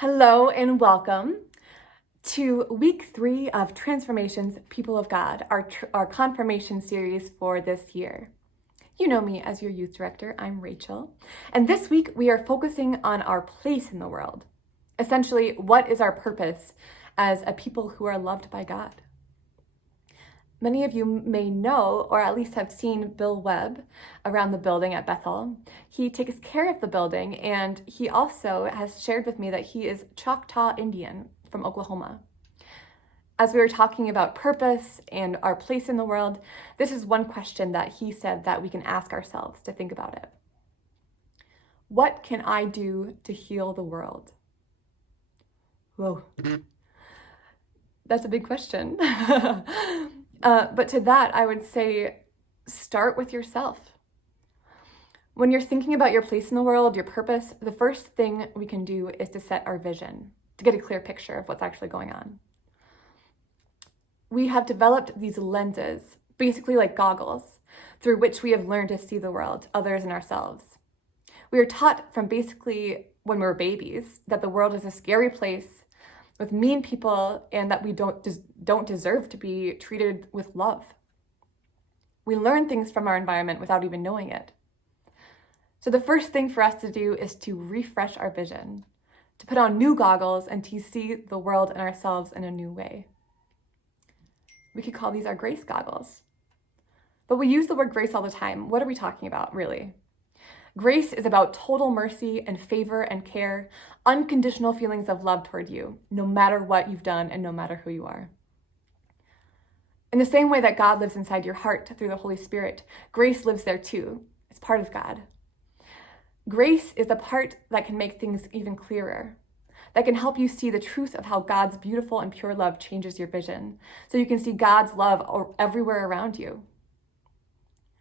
Hello and welcome to week 3 of Transformations, People of God, our confirmation series for this year. You know me as your youth director, I'm Rachel, and this week we are focusing on our place in the world. Essentially, what is our purpose as a people who are loved by God? Many of you may know, or at least have seen Bill Webb around the building at Bethel. He takes care of the building, and he also has shared with me that he is Choctaw Indian from Oklahoma. As we were talking about purpose and our place in the world, this is one question that he said that we can ask ourselves to think about it. What can I do to heal the world? Whoa. That's a big question. But to that, I would say, start with yourself. When you're thinking about your place in the world, your purpose, the first thing we can do is to set our vision, to get a clear picture of what's actually going on. We have developed these lenses, basically like goggles, through which we have learned to see the world, others, and ourselves. We are taught from basically when we're babies that the world is a scary place with mean people, and that we don't deserve to be treated with love. We learn things from our environment without even knowing it. So the first thing for us to do is to refresh our vision, to put on new goggles and to see the world and ourselves in a new way. We could call these our grace goggles. But we use the word grace all the time. What are we talking about, really? Grace is about total mercy and favor and care, unconditional feelings of love toward you, no matter what you've done and no matter who you are. In the same way that God lives inside your heart through the Holy Spirit, grace lives there too. It's part of God. Grace is the part that can make things even clearer, that can help you see the truth of how God's beautiful and pure love changes your vision, so you can see God's love everywhere around you.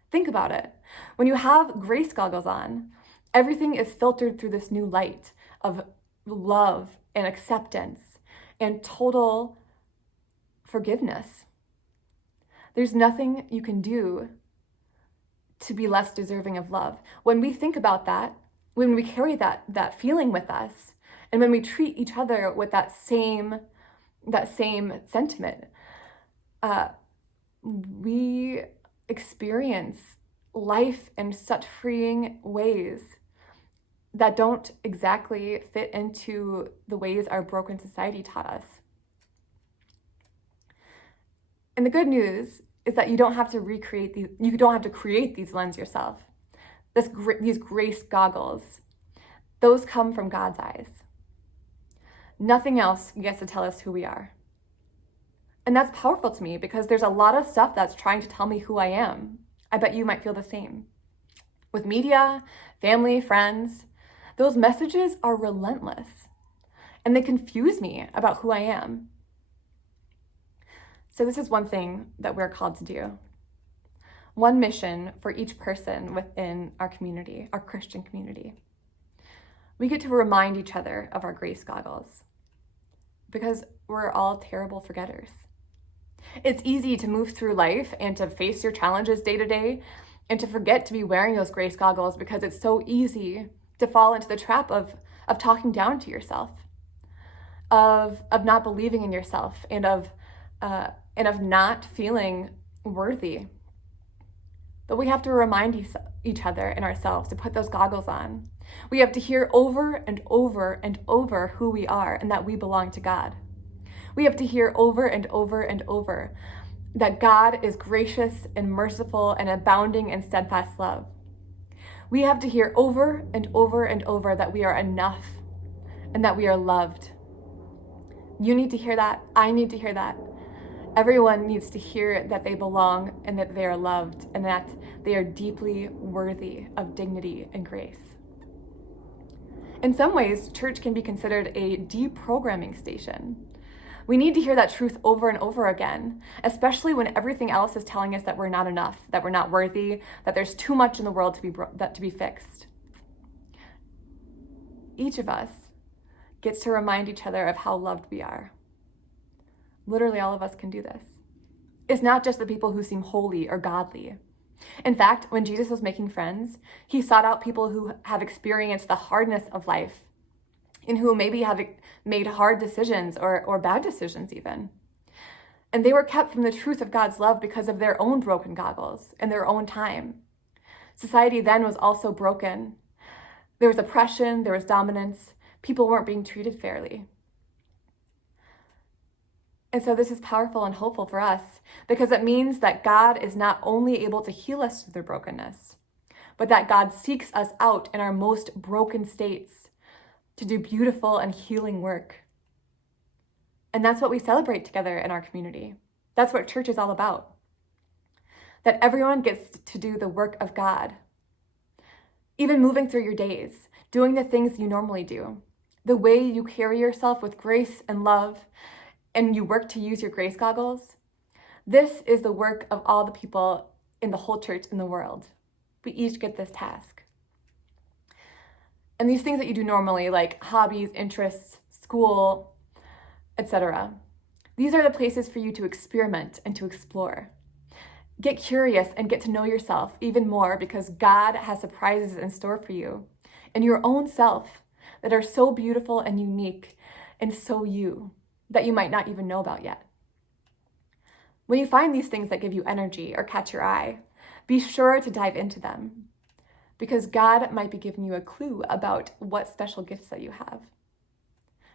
Think about it. When you have grace goggles on, everything is filtered through this new light of love and acceptance and total forgiveness. There's nothing you can do to be less deserving of love. When we think about that, when we carry that feeling with us, and when we treat each other with that same sentiment, we experience life in such freeing ways that don't exactly fit into the ways our broken society taught us. And the good news is that you don't have to create these lenses yourself. These grace goggles, those come from God's eyes. Nothing else gets to tell us who we are. And that's powerful to me because there's a lot of stuff that's trying to tell me who I am. I bet you might feel the same. With media, family, friends, those messages are relentless and they confuse me about who I am. So this is one thing that we're called to do. One mission for each person within our community, our Christian community. We get to remind each other of our grace goggles because we're all terrible forgetters. It's easy to move through life and to face your challenges day to day and to forget to be wearing those grace goggles because it's so easy to fall into the trap of talking down to yourself, of not believing in yourself, and of not feeling worthy. But we have to remind each other and ourselves to put those goggles on. We have to hear over and over and over who we are and that we belong to God. We have to hear over and over and over that God is gracious and merciful and abounding in steadfast love. We have to hear over and over and over that we are enough and that we are loved. You need to hear that. I need to hear that. Everyone needs to hear that they belong and that they are loved and that they are deeply worthy of dignity and grace. In some ways, church can be considered a deprogramming station. We need to hear that truth over and over again, especially when everything else is telling us that we're not enough, that we're not worthy, that there's too much in the world to be fixed. Each of us gets to remind each other of how loved we are. Literally, all of us can do this. It's not just the people who seem holy or godly. In fact, when Jesus was making friends, he sought out people who have experienced the hardness of life and who maybe have made hard decisions or bad decisions even. And they were kept from the truth of God's love because of their own broken goggles in their own time. Society then was also broken. There was oppression, there was dominance. People weren't being treated fairly. And so this is powerful and hopeful for us because it means that God is not only able to heal us through their brokenness, but that God seeks us out in our most broken states to do beautiful and healing work. And that's what we celebrate together in our community. That's what church is all about. That everyone gets to do the work of God. Even moving through your days, doing the things you normally do, the way you carry yourself with grace and love, and you work to use your grace goggles. This is the work of all the people in the whole church in the world. We each get this task. And these things that you do normally, like hobbies, interests, school, etc., these are the places for you to experiment and to explore. Get curious and get to know yourself even more because God has surprises in store for you and your own self that are so beautiful and unique and so you that you might not even know about yet. When you find these things that give you energy or catch your eye, be sure to dive into them because God might be giving you a clue about what special gifts that you have.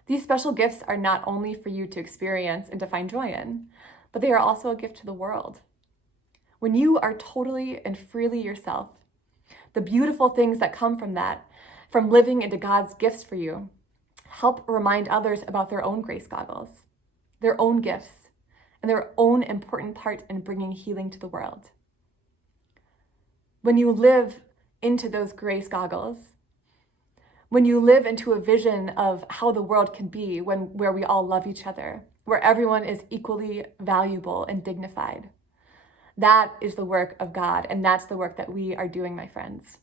These special gifts are not only for you to experience and to find joy in, but they are also a gift to the world. When you are totally and freely yourself, the beautiful things that come from that, from living into God's gifts for you, help remind others about their own grace goggles, their own gifts, and their own important part in bringing healing to the world. When you live into those grace goggles, when you live into a vision of how the world can be where we all love each other, where everyone is equally valuable and dignified, that is the work of God, and that's the work that we are doing, my friends.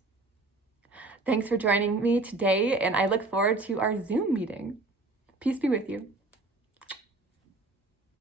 Thanks for joining me today, and I look forward to our Zoom meeting. Peace be with you.